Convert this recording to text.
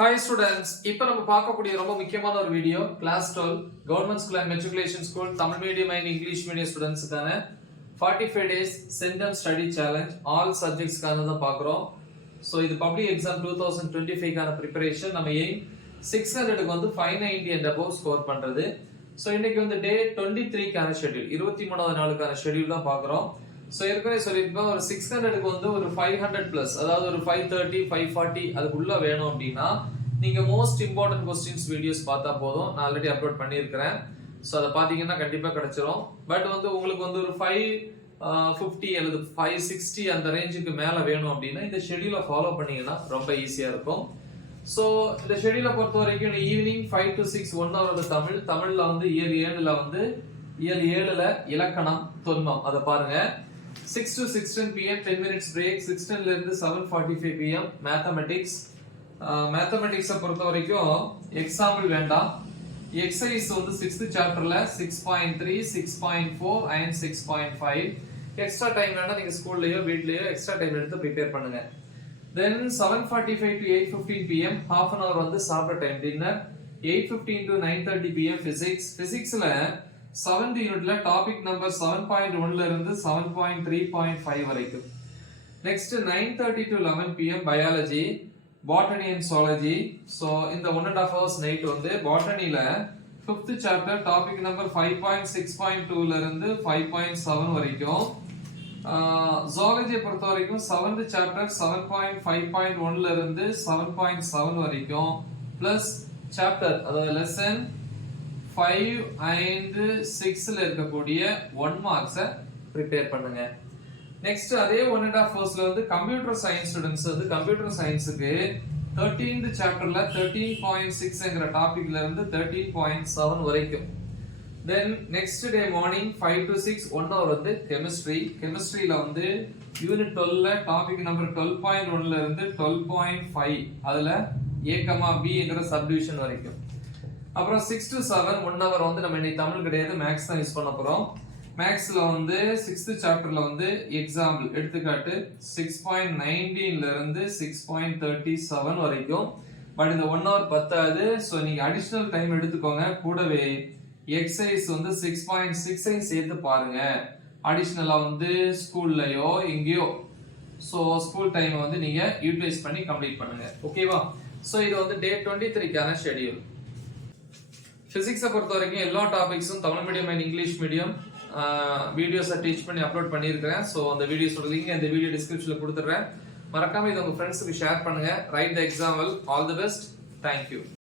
Hi students, இப்போ நம்ம பார்க்கக்கூடிய ரொம்ப முக்கியமான ஒரு video class 12 government school and matriculation school Tamil medium and English medium ஸ்டூடெண்ட்ஸ்க்கான 45 days centum study challenge all சப்ஜெக்ட்ஸ்க்கான தான் பார்க்குறோம். ஸோ இது பப்ளிக் எக்ஸாம் 2025க்கான ப்ரிப்பரேஷன். நம்ம எய்ம் 600க்கு வந்து 590 and above ஸ்கோர் பண்றது. ஸோ இன்னைக்கு வந்து டே 23க்கான ஷெட்யூல் 23வது நாளுக்கான ஷெட்யூல் தான் பார்க்குறோம். ஸோ ஏற்கனவே சொல்லியிருப்பேன், ஒரு 600க்கு வந்து ஒரு 500 பிளஸ், அதாவது ஒரு 530 540 அதுக்குள்ள வேணும் அப்படின்னா நீங்க மோஸ்ட் இம்பார்ட்டன்ட் கொஸ்டின்ஸ் வீடியோஸ் பார்த்தா போதும். நான் ஆல்ரெடி அப்லோட் பண்ணியிருக்கிறேன். ஸோ அதை பார்த்தீங்கன்னா கண்டிப்பாக கிடைச்சிரும். பட் வந்து உங்களுக்கு வந்து ஒரு 550 அல்லது 560 அந்த ரேஞ்சுக்கு மேலே வேணும் அப்படின்னா இந்த ஷெட்யூலை ஃபாலோ பண்ணீங்கன்னா ரொம்ப ஈஸியாக இருக்கும். ஸோ இந்த ஷெட்யூலை பொறுத்த வரைக்கும் ஈவினிங் 5 to 6 1 hour வந்து தமிழில் வந்து இயல் 7ல் வந்து இயல் 7ல் இலக்கணம் தொன்மம் அதை பாருங்க. 6 to 6:10 PM 10 minutes break. 6:10 ல இருந்து 7:45 PM மேத்தமெட்டிக்ஸ். மேத்தமெட்டிக்ஸை பொறுத்த வரைக்கும் எக்ஸாம்பிள் வேண்டாம். எக்ஸசைஸ் வந்து 6th சாப்டர்ல 6.3 6.4 and 6.5 எக்ஸ்ட்ரா டைம் வேணா நீங்க ஸ்கூல்லயோ வீட்லயோ எக்ஸ்ட்ரா டைம் எடுத்து ப்ரிப்பேர் பண்ணுங்க. தென் 7:45 to 8:15 PM half an hour வந்து சாப்பிட்ற டைம் டின்னர். 8:15 to 9:30 PM பிசிக்ஸ்ல 7th யூனிட்ல டாபிக் நம்பர் 7.1 ல இருந்து 7.3.5 வரைக்கும். Next 9:30 to 11 PM biology, botany and zoology. So இந்த 1.5 hours நைட் வந்து பாட்டனில 5th சாப்டர் டாபிக் நம்பர் 5.6.2 ல இருந்து 5.7 வரைக்கும். zoology பொறுத்த வரைக்கும் 7th சாப்டர் 7.5.1 ல இருந்து 7.7 வரைக்கும் பிளஸ் சாப்டர் அதாவது லெசன் 5 and 6ல இருக்கக்கூடிய 1 மார்க்ஸை ப்ரிப்பேர் பண்ணுங்க. நெக்ஸ்ட் அதே 1.5 ஹவர்ஸ்ல வந்து கம்ப்யூட்டர் சயின்ஸ் ஸ்டூடெண்ட்ஸ் வந்து கம்ப்யூட்டர் சயின்ஸுக்கு 13th சாப்டர்ல 13.6ங்கிற டாபிக்ல இருந்து 13.7 வரைக்கும். Then next day morning 5 to 6 1 hour வந்து கெமிஸ்ட்ரியில வந்து யூனிட் 12ல டாபிக் நம்பர் 12.1 ல இருந்து 12.5 அதுல A,B சப்டிவிஷன் வரைக்கும். அப்புறம் 6 to 7 1 hour வந்து நம்ம இன்னைக்கு தமிழ் கிடையாது, மேக்ஸ் தான் யூஸ் பண்ண போறோம். மேக்ஸ்ல வந்து 6th சாப்டர்ல வந்து எக்ஸாம்பிள் எடுத்துக்காட்டு 6.19 ல இருந்து 6.37 வரைக்கும். பட் இந்த 1 hour பத்தாது. ஸோ நீங்க அடிஷனல் டைம் எடுத்துக்கோங்க. கூடவே எக்ஸசைஸ் வந்து 6.6 சேர்த்து பாருங்க. அடிஷனலா வந்து ஸ்கூல்லயோ எங்கேயோ ஸோ ஸ்கூல் டைம் வந்து நீங்க யூட்டிலைஸ் பண்ணி கம்ப்ளீட் பண்ணுங்க. ஓகேவா? ஸோ இது வந்து டே 23க்கான ஷெட்யூல். பிசிக்ஸை பொறுத்த வரைக்கும் எல்லா டாபிக்ஸும் Tamil medium and English medium வீடியோஸை டீச் பண்ணி அப்லோட் பண்ணியிருக்கிறேன். ஸோ அந்த வீடியோஸோட லிங்க் இந்த வீடியோ டிஸ்கிரிப்ஷனில் கொடுத்துட்றேன். மறக்காம இதை உங்கள் ஃப்ரெண்ட்ஸுக்கு ஷேர் பண்ணுங்க. Right the example. All the best. Thank you.